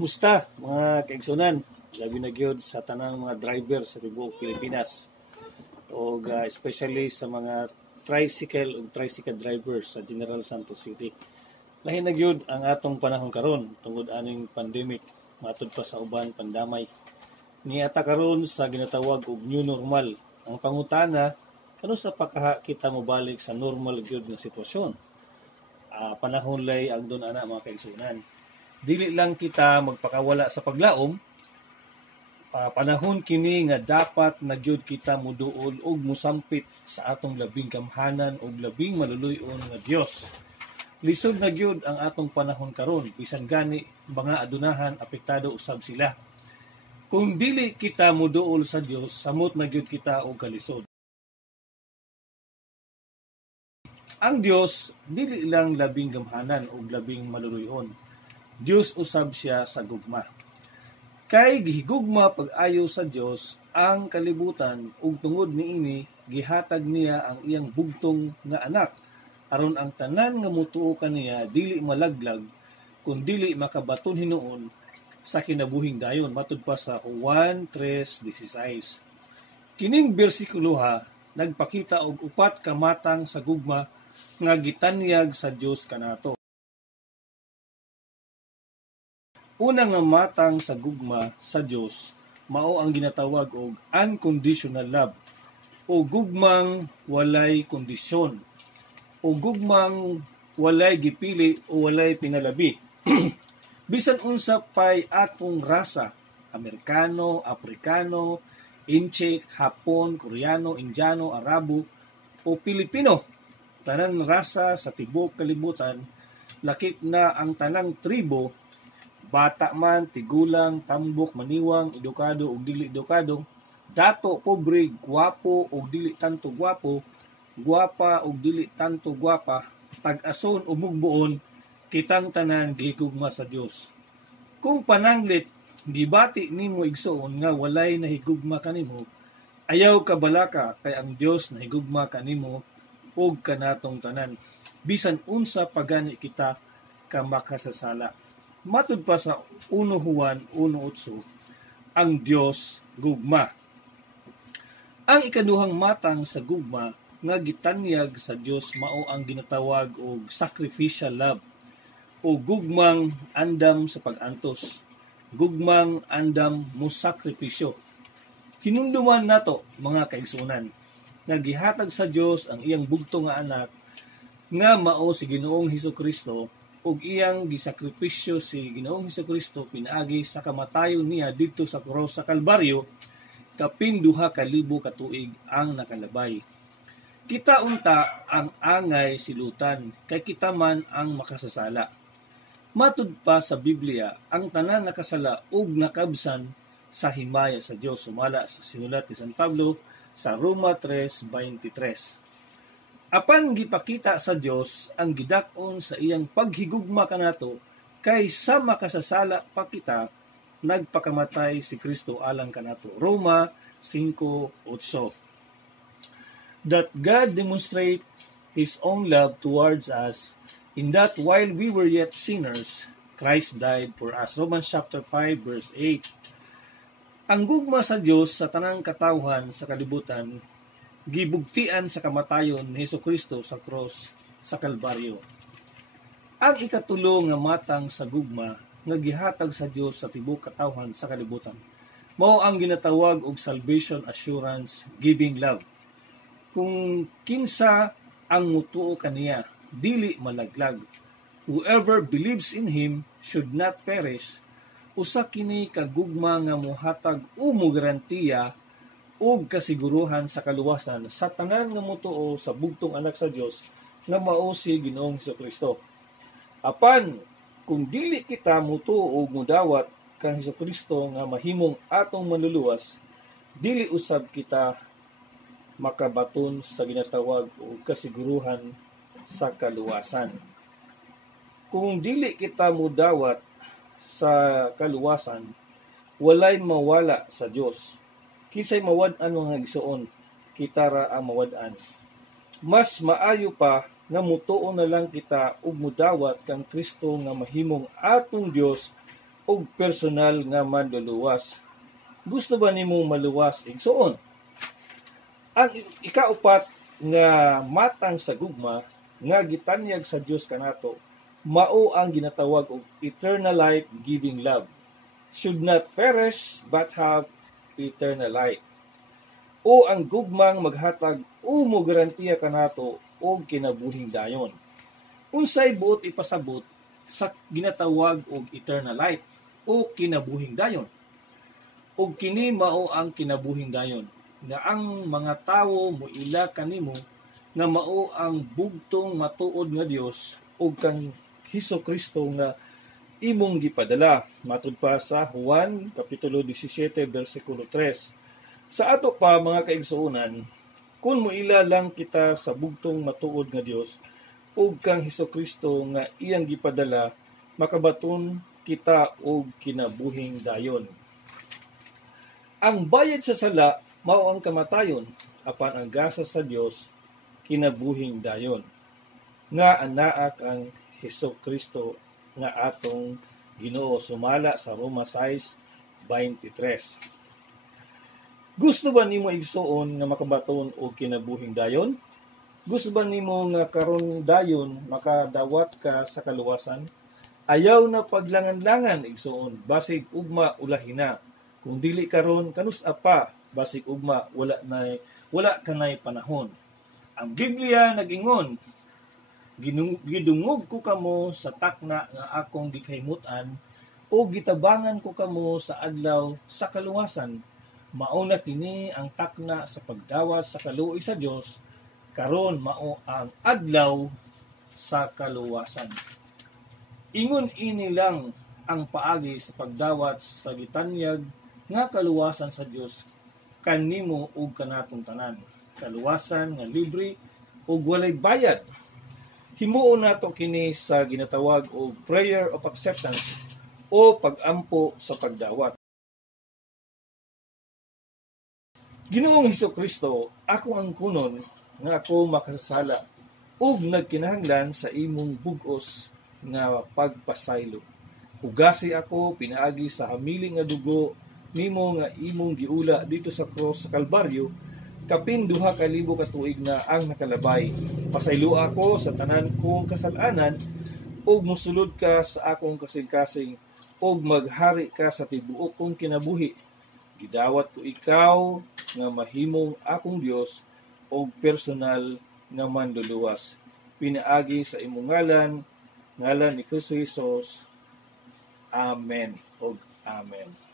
Musta mga kaigsunan, labi na gyud sa tanang mga driver sa tibuok Pilipinas o especially sa mga tricycle o tricycle drivers sa General Santos City. Lahi na gyud ang atong panahon karon tungod aning pandemic, matud pa sa uban pandamay. Niata karon sa ginatawag og new normal. Ang pangutana, kano sa pagkaha kita mobalik sa normal gyud nga sitwasyon? Panahon lay ang doon ana mga kaigsunan. Dili lang kita magpakawala sa paglaom, panahon kini nga dapat na gyud kita muduol og musampit sa atong labing gamhanan ug labing maluluy-on nga Dios. Lisod na gyud ang atong panahon karon, bisan gani mga adunahan apektado usab sila. Kung dili kita muduol sa Dios, samot na gyud kita og kalisod. Ang Dios dili lang labing gamhanan ug labing maluluy-on. Dios usab siya sa gugma. Kay gihigugma pag-ayo sa Dios ang kalibutan ug tungod niini gihatag niya ang iyang bugtong nga anak aron ang tanan nga mutuo kaniya dili malaglag kun dili makabaton hinuon sa kinabuhing dayon, matud pa sa 1:3:16. Kining bersikuloha nagpakita og upat ka matang sa gugma nga gitanyag sa Dios kanato. Una nga matang sa gugma sa Dios mao ang ginatawag og unconditional love o gugmang walay kondisyon o gugmang walay gipili o walay pinalabi. Bisan unsa pay atong rasa, Amerikano, Afrikano, Inche, Hapon, Koreano, Indiano, Arabo o Pilipino, tanan rasa sa tibuok kalibutan, lakip na ang tanang tribo, bata man, tigulang, tambok, maniwang, edukado o dili edukado, dato, pobre, guwapo o dili tanto guwapo, guwapa o dili tanto guwapa, tag-ason o mugbuon, kitang tanan gihigugma sa Dios. Kung pananglit, gibati nimo igsoon nga walay nahigugma kanimo, ayaw ka balaka kay ang Dios nahigugma kanimo og kanatong tanan. Bisan unsa pagani kita ka makasasala. Matud pa sa 1 Juan 1:8, ang Dios gugma. Ang ikaduhang matang sa gugma nga gitanyag sa Dios mao ang ginatawag og sacrificial love o gugmang andam sa pag-antos. Gugmang andam mo sakripisyo. Hinumduman nato mga kaigsunan nga gihatag sa Dios ang iyang bugto nga anak nga mao si Ginoong Hesukristo ug iyang gisakripisyo si Ginoong Hesukristo pinaagi sa kamatayon niya didto sa krus sa Kalbaryo kapin 2,000 ka tuig ang nakalabay. Kita unta ang angay silutan kay kita man ang makasasala. Matud pa sa Biblia ang tanan nakasala ug nakabsan sa himaya sa Dios, sumala sa sinulat ni San Pablo sa Roma 3:23. Apan gipakita sa Dios ang gidak-on sa iyang paghigugma kanato kay sa makasasala pa kita nagpakamatay si Kristo alang kanato. Roma 5:8. That God demonstrate His own love towards us in that while we were yet sinners, Christ died for us. Romans chapter 5:8. Ang gugma sa Dios sa tanang katawhan sa kalibutan gibugtian sa kamatayon ni Hesukristo sa krus sa Kalbaryo. Ang ikatulo nga matang sa gugma nga gihatag sa Dios sa tibuok katawhan sa kalibutan mao ang ginatawag og salvation assurance giving love. Kung kinsa ang mutuo kaniya dili malaglag. Whoever believes in Him should not perish. Usa kini kagugma nga mohatag o garantiya ug kasiguruhan sa kaluwasan sa tanan nga mutuo sa bugtong anak sa Dios nga mao si Ginoong Hesukristo. Apan kung dili kita mutuo ug mudawat kang Hesukristo nga mahimong atong manluluwas, dili usab kita makabaton sa ginatawag og kasiguruhan sa kaluwasan. Kung dili kita mudawat sa kaluwasan, walay mawala sa Dios. Kisay mawad-an mga igsoon, kita ra ang mawad-an. Mas maayo pa nga mutuo na lang kita ug mudawat kang Kristo nga mahimong atong Dios ug personal nga manluluwas. Gusto ba nimo maluwas igsoon? Ang ikaupat nga matang sa gugma nga gitanyag sa Dios kanato mao ang ginatawag og eternal life giving love. Should not perish but have eternal life. O ang gugmang maghatag o mo garantiya kanato og kinabuhing dayon. Unsay buot ipasabot sa ginatawag og eternal life o kinabuhing dayon? Og kini mao ang kinabuhing dayon nga ang mga tawo moila kanimo nga mao ang bugtong matuod nga Dios ug kang Hesukristo nga imong gipadala. Matud pa sa Juan kapitulo 17 bersikulo 3. Sa ato pa mga kaigsuonan, kung moila lang kita sa bugtong matuod nga Dios ug kang Hesukristo nga iyang gipadala, makabaton kita og kinabuhing dayon. Ang bayad sa sala mao ang kamatayon, apan ang gasa sa Dios kinabuhing dayon. Nga anaak ang Hesukristo nga atong Ginoo sumala sa Roma 6:23. Gusto ba nimo igsuon nga makabaton og kinabuhing dayon? Gusto ba nimo nga karon dayon makadawat ka sa kaluwasan? Ayaw na paglangan-langan igsuon, basig ugma ulahina. Kung dili karon kanus-a pa, basig ugma wala kanay panahon. Ang Biblia nag-ingon, gidungog ko kamo sa takna nga akong gikahimut-an o gitabangan ko kamo sa adlaw sa kaluwasan. Mauna kini ang takna sa pagdawat sa kaluoy sa Dios, karon mao ang adlaw sa kaluwasan. Ingon ini lang ang paagi sa pagdawat sa gitanyag nga kaluwasan sa Dios kanimo ug kanatong tanan. Kaluwasan nga libre ug walay bayad. Himuon nato kini sa ginatawag og prayer of acceptance o pag-ampo sa pagdawat. Ginoong Hesukristo, ako ang kunon nga ako makasasala ug nagkinahanglan sa imong bug-os nga pagpasaylo. Hugasi ako pinaagi sa hamili nga dugo nimo nga imong giula dito sa cross sa Kalbaryo, kapin 2,000 ka tuig na ang nakalabay. Pasaylo ako sa tanan kong kasalanan ug mosulod ka sa akong kasing-kasing ug maghari ka sa tibuok kong kinabuhi. Gidawat ko ikaw nga mahimong akong Dios ug personal nga manluluwas. Pinaagi sa imong ngalan ni Kristo Jesus. Amen ug amen.